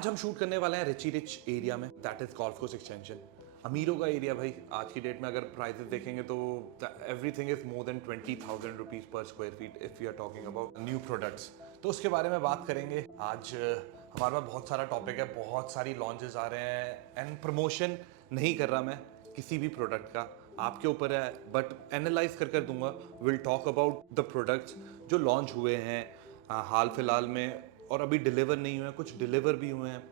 आज हम शूट करने वाले हैं रिची रिच एरिया में, that is golf course extension. अमीरों का एरिया भाई। आज की डेट में अगर प्राइसेस देखेंगे तो everything is more than 20,000 rupees per square feet if you are talking about new products. तो उसके बारे में बात करेंगे आज। हमारे पास बहुत सारा टॉपिक है, बहुत सारी लॉन्चेस आ रहे हैं एंड प्रमोशन नहीं कर रहा मैं किसी भी प्रोडक्ट का, आपके ऊपर है, बट एनालाइज कर दूंगा। Will talk about the products जो लॉन्च हुए हैं हाल फिलहाल में और अभी डिलीवर नहीं हुए हैं, कुछ डिलीवर भी हुए हैं।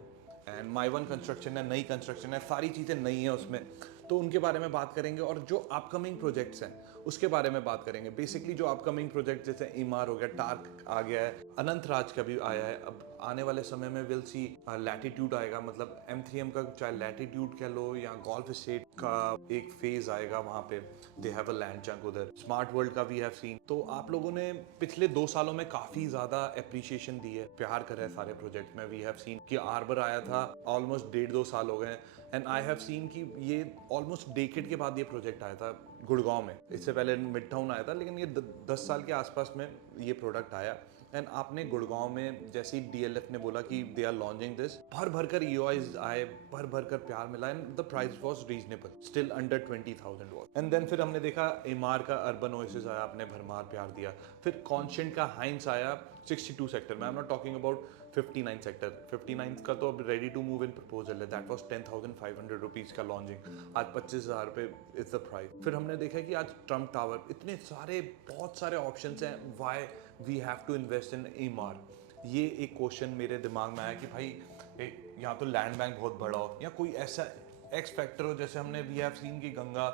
एंड माई वन कंस्ट्रक्शन है, नई कंस्ट्रक्शन है, सारी चीज़ें नई हैं उसमें, तो उनके बारे में बात करेंगे। और जो अपकमिंग प्रोजेक्ट्स हैं उसके बारे में बात करेंगे। बेसिकली जो अपकमिंग प्रोजेक्ट जैसे इमार हो गया, टार्क आ गया है, अनंत राज का भी आया है। अब आने वाले समय में विल सी लैटिट्यूड आएगा, मतलब M3M का चाहे लैटिट्यूड कह लो या गोल्फ स्टेट का एक फेज आएगा, वहाँ पे they have a land chunk उधर। स्मार्ट वर्ल्ड का वी हैव सीन। तो आप लोगों ने पिछले 2 सालों में काफी ज्यादा अप्रिशिएशन दी है, प्यार कर रहे हैं सारे प्रोजेक्ट में। वी हैव सीन कि आर्बर आया था ऑलमोस्ट 1.5-2 साल हो गए एंड आई हैव सीन कि ये ऑलमोस्ट डेकेड के बाद ये प्रोजेक्ट आया था गुड़गांव में। इससे पहले मिड टाउन आया था, लेकिन ये 10 साल के आसपास में ये प्रोडक्ट आया। एंड आपने गुड़गांव में जैसे ही DLF ने बोला कि दे आर लॉन्चिंग दिस, भर भर कर EOIs आए, भर भर कर प्यार मिला and the price was reasonable, still under 20,000 what. And then फिर हमने देखा इमार का अर्बन ओएसिस आया, आपने भरमार प्यार दिया। फिर कॉन्शेंट का हाइंस आया 62 सेक्टर में, I am not talking about 59 sector. 59 का तो अब ready to move in proposal है, दैट वाज 10,500 रुपीज का लॉन्चिंग, आज 25,000 रुपये इज द प्राइस। फिर हमने देखा कि आज ट्रम्प टावर, इतने सारे बहुत सारे ऑप्शंस हैं, why we have to invest in Emaar. ये एक क्वेश्चन मेरे दिमाग में आया कि भाई यहाँ तो लैंड बैंक बहुत बड़ा हो या कोई ऐसा एक्स फैक्टर हो, जैसे हमने वी हैव सीन की Ganga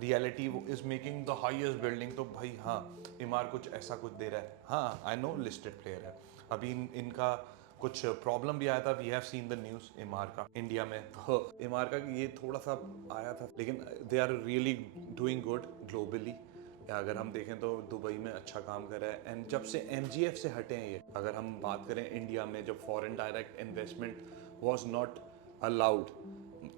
reality is making the highest building, तो भाई हाँ इमार कुछ ऐसा कुछ दे रहा है। हाँ आई नो लिस्टेड प्लेयर है, अभी इनका कुछ प्रॉब्लम भी आया था, we have seen the news Emaar का इंडिया में। तो इमार का ये थोड़ा सा आया था, लेकिन they are really doing good globally. या अगर हम देखें तो दुबई में अच्छा काम कर रहा है। एंड जब से MGF से हटे हैं ये, अगर हम बात करें इंडिया में जब foreign direct investment was not allowed,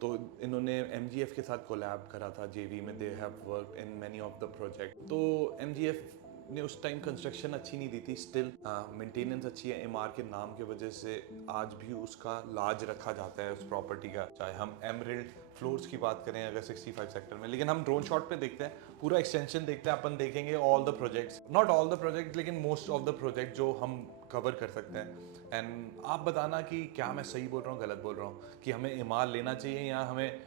तो इन्होंने MGF के साथ कोलैब करा था JV में, they have work in many of the project. तो MGF ने उस टाइम कंस्ट्रक्शन अच्छी नहीं दी थी, स्टिल मेंटेनेंस अच्छी है। इमार के नाम की वजह से आज भी उसका लाज रखा जाता है उस प्रॉपर्टी का, चाहे हम एमरल्ड फ्लोर्स की बात करें अगर 65 सेक्टर में। लेकिन हम ड्रोन शॉट पे देखते हैं, पूरा एक्सटेंशन देखते हैं, अपन देखेंगे all the projects, not all the project लेकिन मोस्ट ऑफ द प्रोजेक्ट जो हम कवर कर सकते हैं। एंड आप बताना कि क्या मैं सही बोल रहा हूँ गलत बोल रहा हूँ, कि हमें इमार लेना चाहिए या हमें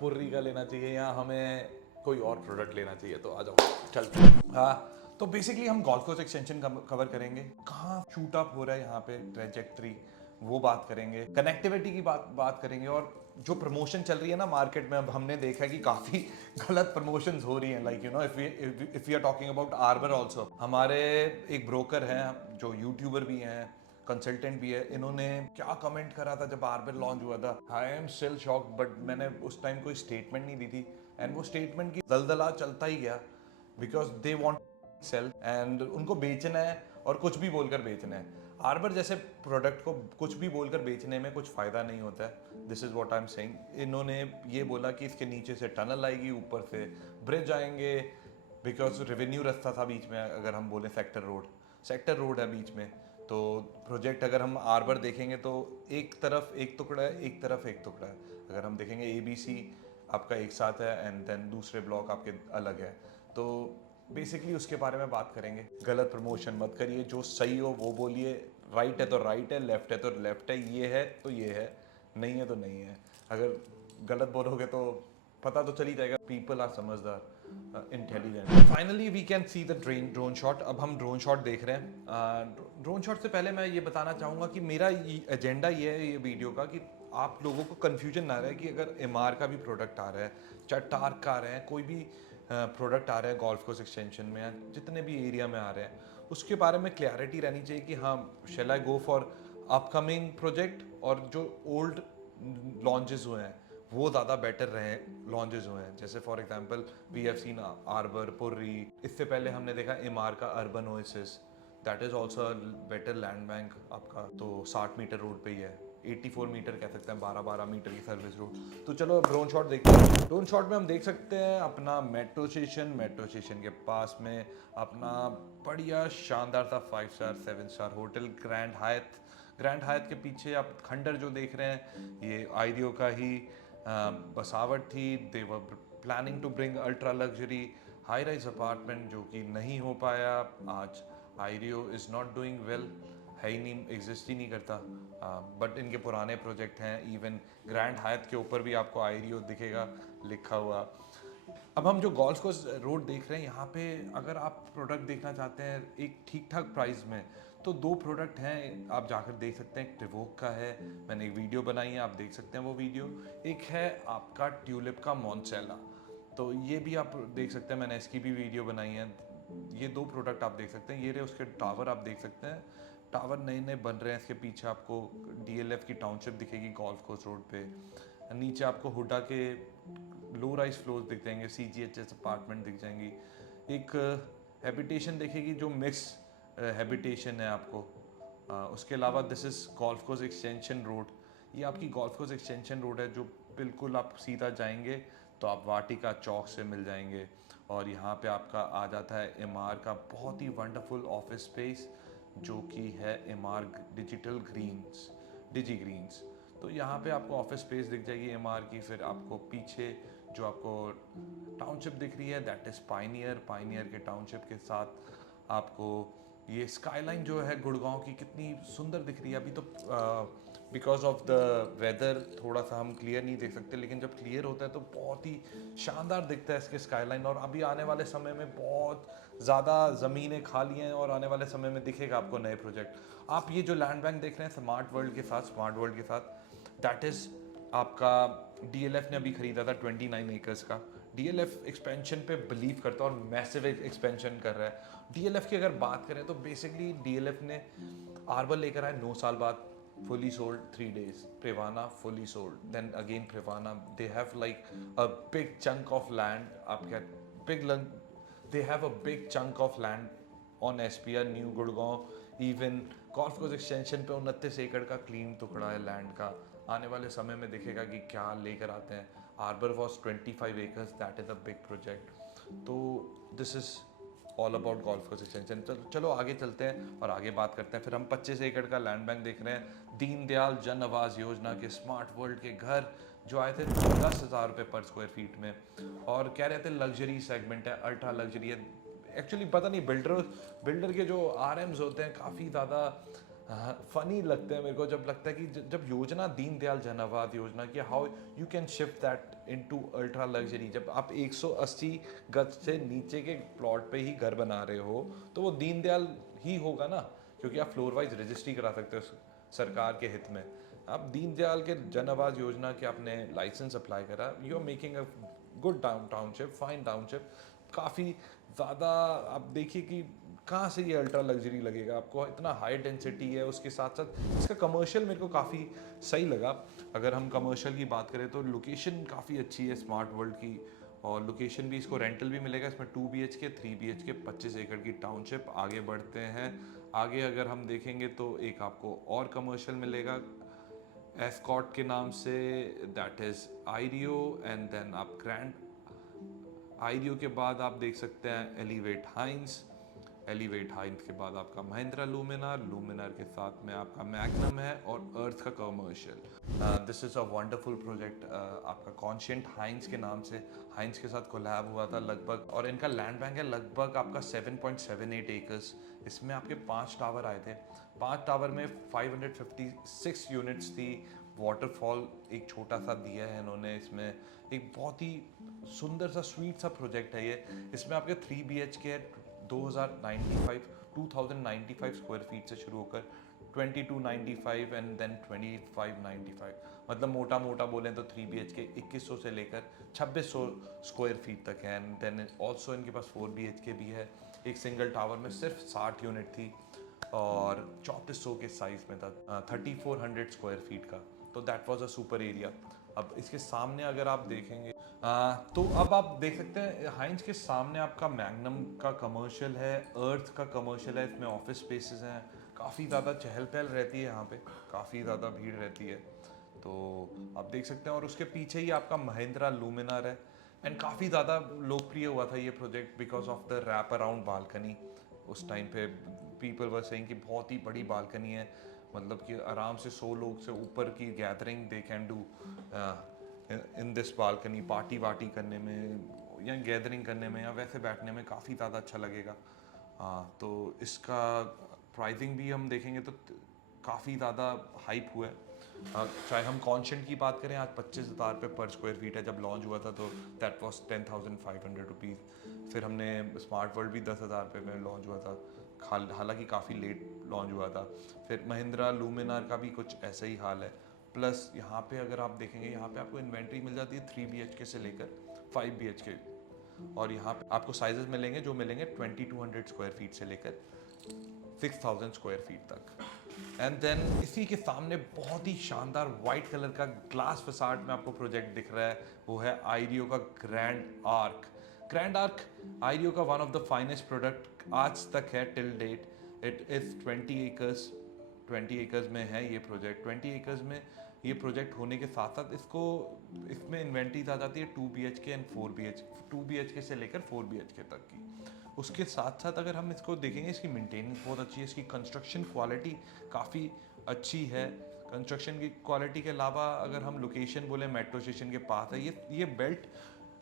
पुर्री का लेना चाहिए या हमें कोई और प्रोडक्ट लेना चाहिए। तो आ जाओ चलते हैं। हाँ, तो बेसिकली हम गोल्फ कोर्स एक्सटेंशन कवर करेंगे, कहाँ शूट अप हो रहा है यहाँ पे ट्रेजेक्ट्री, वो बात करेंगे। कनेक्टिविटी की बात करेंगे। और जो प्रमोशन चल रही है ना मार्केट में, अब हमने देखा है कि काफ़ी गलत प्रमोशंस हो रही हैं। Like you know if we are talking about Arbour also, हमारे एक ब्रोकर हैं जो यूट्यूबर भी हैं, कंसल्टेंट भी है, इन्होंने क्या कमेंट करा था जब आर्बर लॉन्च हुआ था। I am still shock, but मैंने उस टाइम कोई स्टेटमेंट नहीं दी थी एंड वो स्टेटमेंट की दलदला चलता ही गया, because they want sell and उनको बेचना है और कुछ भी बोलकर बेचना है। आर्बर जैसे प्रोडक्ट को कुछ भी बोलकर बेचने में कुछ फ़ायदा नहीं होता है। This is what I am saying. इन्होंने ये बोला कि इसके नीचे से टनल आएगी, ऊपर से ब्रिज आएंगे, बिकॉज रेवेन्यू रास्ता था बीच में। अगर हम बोलें सेक्टर रोड है बीच में, तो प्रोजेक्ट अगर हम आर्बर देखेंगे तो एक तरफ एक टुकड़ा है, एक तरफ एक टुकड़ा है। अगर हम देखेंगे ABC आपका एक साथ है एंड देन दूसरे ब्लॉक आपके अलग है। तो बेसिकली उसके बारे में बात करेंगे। गलत प्रमोशन मत करिए, जो सही हो वो बोलिए। राइट है तो राइट है, लेफ्ट है तो लेफ्ट है, ये है तो ये है, नहीं है तो नहीं है। अगर गलत बोलोगे तो पता तो चल ही जाएगा। पीपल आर समझदार, intelligent. Finally we can see the drone shot. अब हम ड्रोन शॉट देख रहे हैं। ड्रोन शॉट से पहले मैं ये बताना चाहूँगा कि मेरा एजेंडा ये है ये वीडियो का, कि आप लोगों को कन्फ्यूजन ना रहे कि अगर MR का भी प्रोडक्ट आ रहा है, चाहे टार्क का आ रहा है, कोई भी प्रोडक्ट आ रहा है गोल्फ कोर्स एक्सटेंशन में या जितने भी एरिया में आ रहे हैं, उसके बारे में क्लैरिटी रहनी चाहिए कि हाँ शैल आई गो फॉर अपकमिंग प्रोजेक्ट, और जो ओल्ड लॉन्चेस हुए हैं वो ज़्यादा बेटर रहे लॉन्चेस हुए हैं। जैसे for example we have seen Arbour, पुर्री, इससे पहले हमने देखा इमार का urban oasis, that is also better land bank आपका, तो 60 मीटर रोड पे ही है, 84 मीटर कह सकते हैं, 12-12 मीटर की सर्विस रोड। तो चलो अब ड्रोन शॉट देखते हैं। ड्रोन शॉट में हम देख सकते हैं अपना मेट्रो स्टेशन के पास में अपना बढ़िया शानदार सा 5 स्टार 7 स्टार होटल ग्रैंड हायत ग्रैंड हायत के पीछे आप खंडर जो देख रहे हैं ये आईडियो का ही बसावट थी। They were planning to bring ultra luxury high rise apartment, जो कि नहीं हो पाया। आज Ireo is not doing well, है ही नहीं, एग्जिस्ट ही नहीं करता। बट इनके पुराने प्रोजेक्ट हैं, इवन ग्रैंड हायत के ऊपर भी आपको आईडियो दिखेगा लिखा हुआ। अब हम जो गोल्फ कोर्स रोड देख रहे हैं यहाँ पे, अगर आप प्रोडक्ट देखना चाहते हैं एक ठीक ठाक प्राइस में, तो दो प्रोडक्ट हैं, आप जाकर देख सकते हैं। ट्रिवोक का है, मैंने एक वीडियो बनाई है, आप देख सकते हैं वो वीडियो। एक है आपका ट्यूलिप का मॉन्सेला, तो ये भी आप देख सकते हैं, मैंने इसकी भी वीडियो बनाई है। ये दो प्रोडक्ट आप देख सकते हैं। ये रहे उसके टावर, आप देख सकते हैं टावर नए नए बन रहे हैं। इसके पीछे आपको डीएलएफ की टाउनशिप दिखेगी गोल्फ कोर्स रोड पे। नीचे आपको हुडा के लो राइज फ्लोर्स दिख जाएंगे, सीजीएचएस अपार्टमेंट दिख जाएंगी। एक हैबिटेशन दिखेगी जो मिक्स हैबिटेशन है आपको। उसके अलावा this is golf course extension road. ये आपकी गोल्फ कोर्स एक्सटेंशन रोड है, जो बिल्कुल आप सीधा जाएंगे तो आप वाटिका चौक से मिल जाएंगे। और यहाँ पे आपका आ जाता है एमआर का बहुत ही वंडरफुल ऑफिस स्पेस, जो कि है एमआर डिजिटल ग्रीन्स, डिजी ग्रीन्स। तो यहाँ पे आपको ऑफिस स्पेस दिख जाएगी एमआर की। फिर आपको पीछे जो आपको टाउनशिप दिख रही है दैट इज़ पाइनियर। पाइनियर के टाउनशिप के साथ आपको ये स्काईलाइन जो है गुड़गांव की कितनी सुंदर दिख रही है। अभी तो बिकॉज ऑफ द वेदर थोड़ा सा हम क्लियर नहीं देख सकते, लेकिन जब क्लियर होता है तो बहुत ही शानदार दिखता है इसके स्काईलाइन। और अभी आने वाले समय में बहुत ज़्यादा ज़मीनें खाली हैं और आने वाले समय में दिखेगा आपको नए प्रोजेक्ट। आप ये जो लैंड बैंक देख रहे हैं स्मार्ट वर्ल्ड के साथ, स्मार्ट वर्ल्ड के साथ, दैट इज़ आपका डीएलएफ ने अभी खरीदा था 29 एकर्स का। डीएलएफ एक्सपेंशन पे बिलीव करता है और मैसिव एक्सपेंशन कर रहा है। डीएलएफ की अगर बात करें तो बेसिकली डीएलएफ ने आर्बर लेकर आए 9 साल बाद, fully sold 3 days. Privana fully sold. Then again Privana, they have like a big chunk of land. आप क्या big land, they have a big chunk of land on SPR New Gurgaon. Even golf course extension पे 29 एकड़ का clean टुकड़ा है land का। आने वाले समय में दिखेगा कि क्या लेकर आते हैं। Arbor was 25 acres. That is a big project. तो this is all about golf course extension. चलो आगे चलते हैं और आगे बात करते हैं। फिर हम 25 एकड़ का लैंड बैंक देख रहे हैं। दीनदयाल जन आवास योजना के स्मार्ट वर्ल्ड के घर जो आए थे 10,000 रुपये पर स्क्वायर फीट में, और कह रहे थे लग्जरी सेगमेंट है, अल्ट्रा लग्जरी है। एक्चुअली पता नहीं, बिल्डर के जो आरएम्स होते हैं काफ़ी ज़्यादा फनी लगते हैं मेरे को। जब लगता है कि जब योजना दीनदयाल जन आवास योजना की, how you can shift that into ultra luxury. जब आप 180 गज से नीचे के प्लॉट पे ही घर बना रहे हो तो वो दीनदयाल ही होगा ना, क्योंकि आप फ्लोर वाइज रजिस्ट्री करा सकते हो सरकार के हित में। आप दीनदयाल के जन आवास योजना के आपने लाइसेंस अप्लाई करा, you are making a good township, fine township. काफ़ी ज़्यादा आप देखिए कि कहाँ से ये अल्ट्रा लग्जरी लगेगा आपको, इतना हाई डेंसिटी है। उसके साथ साथ इसका कमर्शियल मेरे को काफ़ी सही लगा। अगर हम कमर्शियल की बात करें तो लोकेशन काफ़ी अच्छी है स्मार्ट वर्ल्ड की, और लोकेशन भी, इसको रेंटल भी मिलेगा। इसमें 2 BHK 3 BHK 25 एकड़ की टाउनशिप। आगे बढ़ते हैं, आगे अगर हम देखेंगे तो एक आपको और कमर्शियल मिलेगा एस्कॉट के नाम से, दैट इज़ आईरियो। एंड देन आप ग्रैंड आईरियो के बाद आप देख सकते हैं एलिवेट हाइंस। एलिवेट हाइंस के बाद आपका महिंद्रा लूमिनार, लूमिनार के साथ में आपका मैग्नम है, और अर्थ का commercial. This is a wonderful project आपका कॉन्शियंट हाइंस के नाम से। हाइंस के साथ कोलैब हुआ था लगभग, और इनका लैंड बैंक है लगभग आपका 7.78 एकर्स। इसमें आपके 5 टावर आए थे। 5 टावर में 556 यूनिट्स थी। वाटरफॉल एक छोटा सा दिया है इन्होंने इसमें। एक बहुत ही सुंदर सा स्वीट सा प्रोजेक्ट है ये। इसमें आपके 3 BHK है, 2095 स्क्वायर फीट से शुरू होकर 2295 एंड देन 2595, मतलब मोटा मोटा बोलें तो 3 BHK 2100 से लेकर 2600 स्क्वायर फीट तक है। एंड देन ऑल्सो इनके पास 4 BHK भी है। एक सिंगल टावर में सिर्फ 60 यूनिट थी और 3400 के साइज में था, 3400 स्क्वायर फीट का। तो that was a super area. अब इसके सामने अगर आप देखेंगे तो अब आप देख सकते हैं हाइंस के सामने आपका मैग्नम का कमर्शियल है, अर्थ का कमर्शियल है। इसमें ऑफिस स्पेसेस हैं, काफ़ी ज़्यादा चहल पहल रहती है यहाँ पे, काफ़ी ज़्यादा भीड़ रहती है, तो आप देख सकते हैं। और उसके पीछे ही आपका महिंद्रा लूमिनार है। एंड काफ़ी ज़्यादा लोकप्रिय हुआ था ये project because of the wrap around balcony. उस टाइम पे पीपल वर सेइंग कि बहुत ही बड़ी बालकनी है, मतलब कि आराम से 100 लोग से ऊपर की gathering they can do in this balcony, party वार्टी करने में या गैदरिंग करने में या वैसे बैठने में काफ़ी ज़्यादा अच्छा लगेगा। हाँ, तो इसका प्राइसिंग भी हम देखेंगे तो काफ़ी ज़्यादा हाइप हुआ है। चाहे हम कॉन्शेंट की बात करें, आज 25,000 रुपये पर स्क्वायर फीट है। जब लॉन्च हुआ था तो दैट वॉज 10,500 रुपीज़। फिर हमने स्मार्ट वर्ल्ड भी 10,000 रुपये में लॉन्च हुआ था, हालांकि काफ़ी लेट लॉन्च हुआ था। फिर महिंद्रा लूमिनार का भी कुछ ऐसा ही हाल है। प्लस यहाँ पे अगर आप देखेंगे, यहाँ पे आपको इन्वेंट्री मिल जाती है 3 BHK से लेकर 5 BHK, और यहाँ पे आपको साइजेस मिलेंगे जो मिलेंगे 2200 स्क्वायर फीट से लेकर 6000 स्क्वायर फीट तक। एंड देन इसी के सामने बहुत ही शानदार वाइट कलर का ग्लास फसाड में आपको प्रोजेक्ट दिख रहा है, वो है आईरियो का Grand Arch. Grand Arch Ireo का one of the finest product आज तक है till date. It is 20 acres में है ये प्रोजेक्ट। 20 एकर्स में ये प्रोजेक्ट होने के साथ साथ इसमें इन्वेंट्रीज आ जाती है 2 BHK एंड 4 BHK, 2 BHK से लेकर 4 BHK तक की। उसके साथ साथ अगर हम इसको देखेंगे, इसकी मेंटेनेंस बहुत अच्छी है, इसकी कंस्ट्रक्शन क्वालिटी काफ़ी अच्छी है। कंस्ट्रक्शन की क्वालिटी के अलावा अगर हम लोकेशन बोले, मेट्रो स्टेशन के पास है ये बेल्ट।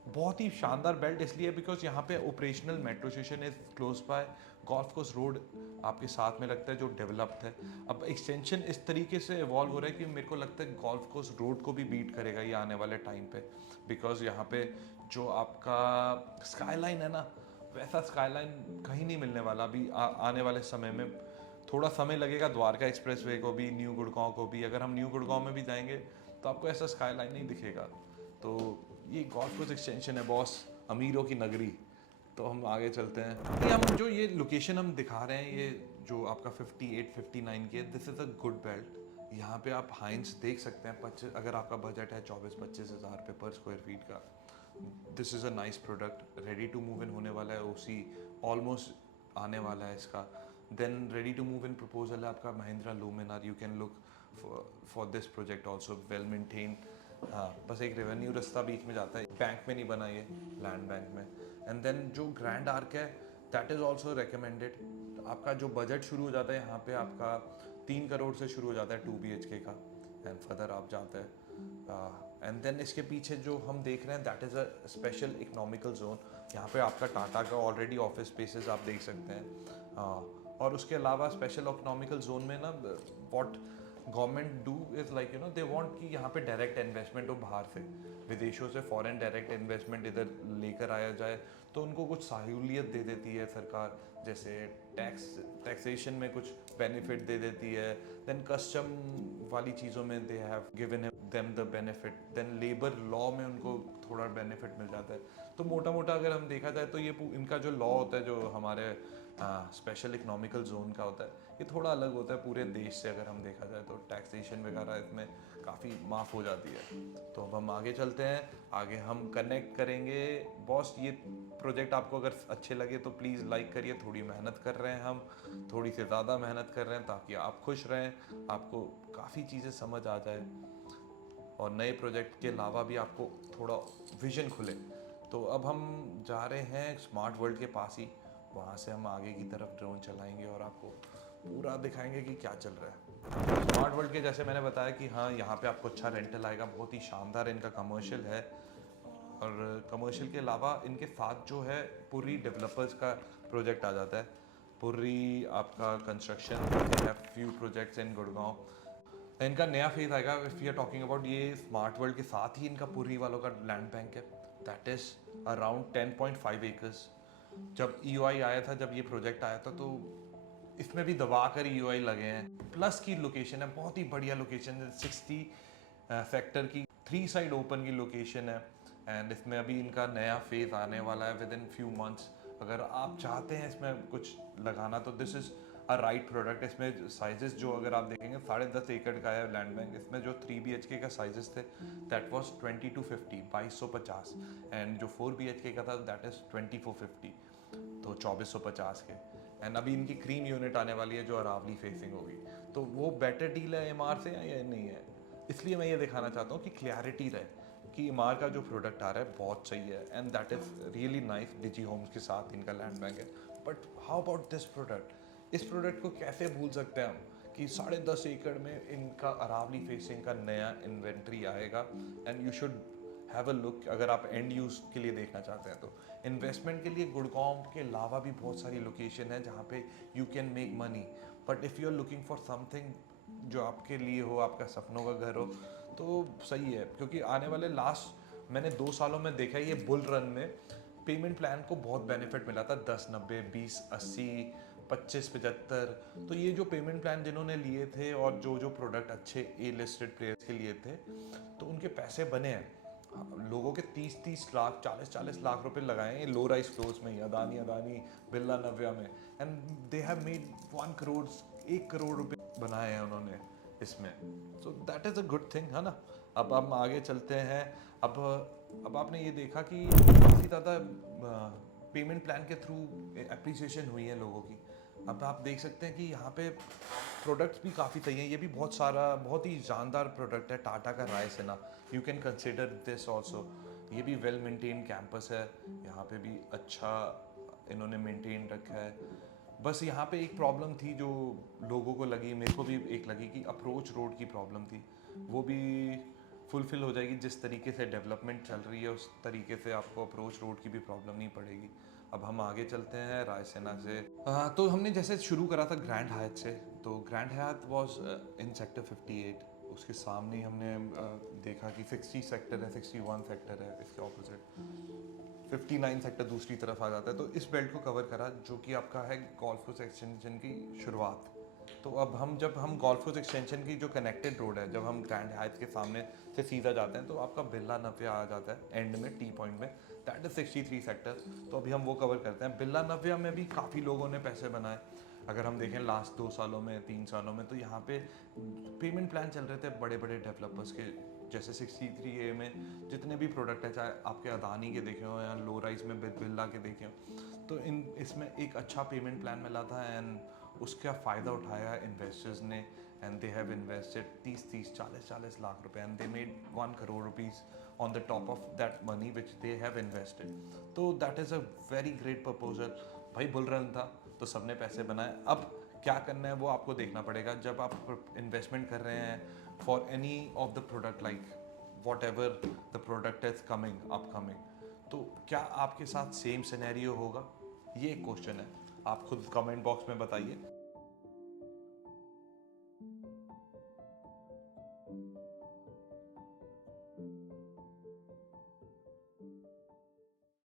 बहुत ही शानदार बेल्ट इसलिए बिकॉज यहाँ पे operational metro station is close by, golf course road आपके साथ में लगता है जो डेवलप्ड है। अब एक्सटेंशन इस तरीके से इवॉल्व हो रहा है कि मेरे को लगता है गोल्फ कोर्स रोड को भी बीट करेगा ये आने वाले टाइम पे, बिकॉज यहाँ पे जो आपका स्काईलाइन है ना, वैसा स्काईलाइन कहीं नहीं मिलने वाला अभी आने वाले समय में। थोड़ा समय लगेगा द्वारका एक्सप्रेसवे को भी, न्यू गुड़गांव को भी। अगर हम न्यू गुड़गांव में भी जाएंगे तो आपको ऐसा स्काईलाइन नहीं दिखेगा। तो ये गोल्फ कोर्स एक्सटेंशन है बॉस, अमीरों की नगरी। तो हम आगे चलते हैं। ये हम जो ये लोकेशन हम दिखा रहे हैं, ये जो आपका 58 59 की है, this is a good belt. यहाँ पे आप हाइंस देख सकते हैं। 25, अगर आपका बजट है 24-25 हज़ार रुपये पर स्क्वायर फीट का, this is a nice product. Ready to move in होने वाला है, ओसी ऑलमोस्ट आने वाला है इसका। Then ready to move in proposal है आपका Mahindra Luminare. You can look for this project also, well maintain. हाँ, बस एक रेवेन्यू रास्ता बीच में जाता है, बैंक में नहीं बना ये, लैंड बैंक में। एंड देन जो ग्रैंड आर्क है दैट इज़ ऑल्सो रिकमेंडेड। आपका जो बजट शुरू हो जाता है यहाँ पे आपका 3 करोड़ से शुरू हो जाता है 2 BHK का, एंड फर्दर आप जाते हैं। एंड देन इसके पीछे जो हम देख रहे हैं that is a special economical zone. यहाँ पे आपका टाटा का ऑलरेडी ऑफिस स्पेसेस आप देख सकते हैं। और उसके अलावा स्पेशल इकोनॉमिकल जोन में ना, what government do is like they want कि यहाँ पे डायरेक्ट इन्वेस्टमेंट हो, बाहर से विदेशों से फॉरेन डायरेक्ट इन्वेस्टमेंट इधर लेकर आया जाए। तो उनको कुछ सहूलियत दे देती है सरकार, जैसे टैक्सेशन में कुछ बेनिफिट दे देती है। देन कस्टम वाली चीज़ों में they have given them the benefit. Then labour law में उनको थोड़ा बेनिफिट मिल जाता है। तो मोटा मोटा अगर हम देखा जाए तो ये इनका जो लॉ होता है, जो हमारे स्पेशल इकोनॉमिकल जोन का होता है, ये थोड़ा अलग होता है पूरे देश से। अगर हम देखा जाए तो टैक्सेशन वगैरह इसमें काफ़ी माफ़ हो जाती है। तो अब हम आगे चलते हैं, आगे हम कनेक्ट करेंगे। बॉस, ये प्रोजेक्ट आपको अगर अच्छे लगे तो प्लीज़ लाइक करिए। थोड़ी मेहनत कर रहे हैं हम, थोड़ी से ज़्यादा मेहनत कर रहे हैं ताकि आप खुश रहें, आपको काफ़ी चीज़ें समझ आ जाए और नए प्रोजेक्ट के अलावा भी आपको थोड़ा विजन खुले। तो अब हम जा रहे हैं स्मार्ट वर्ल्ड के पास ही, वहाँ से हम आगे की तरफ ड्रोन चलाएंगे और आपको पूरा दिखाएंगे कि क्या चल रहा है स्मार्ट वर्ल्ड के। जैसे मैंने बताया कि हाँ, यहाँ पे आपको अच्छा रेंटल आएगा, बहुत ही शानदार इनका कमर्शियल है। और कमर्शियल के अलावा इनके साथ जो है पुरी डेवलपर्स का प्रोजेक्ट आ जाता है। पुरी आपका construction, they have few projects in Gurgaon. इनका नया फेज आएगा if you are talking about ये स्मार्ट वर्ल्ड के साथ ही इनका पुरी वालों का लैंड बैंक है, दैट इज़ अराउंड 10.5 एकर्स। जब EOI आया था, जब ये प्रोजेक्ट आया था, तो इसमें भी दबा कर EOI लगे हैं। प्लस की लोकेशन है, बहुत ही बढ़िया लोकेशन है, 60 सेक्टर की 3 साइड ओपन की लोकेशन है। एंड इसमें अभी इनका नया फेज आने वाला है विद इन फ्यू मंथ्स। अगर आप चाहते हैं इसमें कुछ लगाना तो this is a right product. इसमें साइजेस जो अगर आप देखेंगे 10.5 एकड़ का है लैंड बैंक। इसमें जो 3 BHK का साइजेस थे दैट वाज 2250, 2250। एंड जो 4 BHK का था दैट इज़ 2450, तो 2450 के। एंड अभी इनकी क्रीम यूनिट आने वाली है जो अरावली फेसिंग होगी। तो वो बेटर डील है MR से या नहीं है, इसलिए मैं ये दिखाना चाहता हूँ कि क्लैरिटी रहे कि MR का जो प्रोडक्ट आ रहा है बहुत सही है। And that is really nice. Digi Homes के साथ इनका लैंड बैंक है। But how about this product? इस प्रोडक्ट को कैसे भूल सकते हैं हम कि 10.5 एकड़ में इनका अरावली फेसिंग का नया इन्वेंट्री आएगा and you should have a look अगर आप एंड यूज़ के लिए देखना चाहते हैं तो। इन्वेस्टमेंट के लिए गुड़गांव के अलावा भी बहुत सारी लोकेशन है जहाँ पे you can make money, but if you are looking for something जो आपके लिए हो, आपका सपनों का घर हो, तो सही है। क्योंकि आने वाले लास्ट मैंने 2 सालों में देखा है ये बुल रन में पेमेंट प्लान को बहुत बेनिफिट मिला था, 10-90, 20-80, 25-75। तो ये जो पेमेंट प्लान जिन्होंने लिए थे और जो जो प्रोडक्ट अच्छे ए लिस्टेड प्लेयर्स के लिए थे तो उनके पैसे बने हैं। लोगों के 30-30 लाख, 40-40 लाख रुपए लगाए हैं लो राइज फ्लोर्स में ही, अदानी, बिरला नव्या में, and they have made 1 crore, 1 crore रुपए बनाए हैं उन्होंने इसमें। So that is a good thing, है ना। अब हम आगे चलते हैं। अब आपने ये देखा कि काफ़ी ज़्यादा पेमेंट प्लान के थ्रू एप्रिसिएशन हुई है लोगों की। अब आप देख सकते हैं कि यहाँ पे प्रोडक्ट्स भी काफ़ी सही हैं। ये भी बहुत ही जानदार प्रोडक्ट है, टाटा का Raisena. You can consider this also. ये भी वेल मेंटेन कैंपस है, यहाँ पे भी अच्छा इन्होंने मेंटेन रखा है। बस यहाँ पे एक प्रॉब्लम थी जो लोगों को लगी, मेरे को भी एक लगी, कि अप्रोच रोड की प्रॉब्लम थी। वो भी फुलफिल हो जाएगी। जिस तरीके से डेवलपमेंट चल रही है उस तरीके से आपको अप्रोच रोड की भी प्रॉब्लम नहीं पड़ेगी। अब हम आगे चलते हैं रायसेना से। तो हमने जैसे शुरू करा था ग्रैंड हयात से, तो Grand Hyatt was in sector 58। उसके सामने ही हमने देखा कि 60 सेक्टर है, 61 सेक्टर है, इसके ऑपोजिट 59 सेक्टर दूसरी तरफ आ जाता है। तो इस बेल्ट को कवर करा जो कि आपका है गोल्फ कोर्स एक्सटेंशन की शुरुआत। तो अब जब हम गोल्फ कोर्स एक्सटेंशन की जो कनेक्टेड रोड है, जब हम ग्रैंड हाइट्स के सामने से सीधा जाते हैं तो आपका बिरला नव्या आ जाता है एंड में, टी पॉइंट में, दैट इज 63 सेक्टर। तो अभी हम वो कवर करते हैं। बिरला नव्या में भी काफ़ी लोगों ने पैसे बनाए। अगर हम देखें लास्ट 2 सालों में, 3 सालों में, तो यहाँ पे पेमेंट प्लान चल रहे थे बड़े बड़े डेवलपर्स के। जैसे 63A में जितने भी प्रोडक्ट है, चाहे आपके अदानी के देखे हो या लो राइज में बिरला के देखे हो, तो इसमें एक अच्छा पेमेंट प्लान मिला था एंड उसका फ़ायदा उठाया इन्वेस्टर्स ने, and they have invested 30-30, 40-40 lakh रुपए, and they made 1 crore rupees on the top of that money which they have invested. तो that is a very great proposal. भाई बुल रन था तो सबने पैसे बनाए। अब क्या करना है वो आपको देखना पड़ेगा। जब आप इन्वेस्टमेंट कर रहे हैं for any of the product, like what ever the product is coming upcoming, तो क्या आपके साथ सेम सिनेरियो होगा, ये एक क्वेश्चन है। आप खुद कमेंट बॉक्स में बताइए।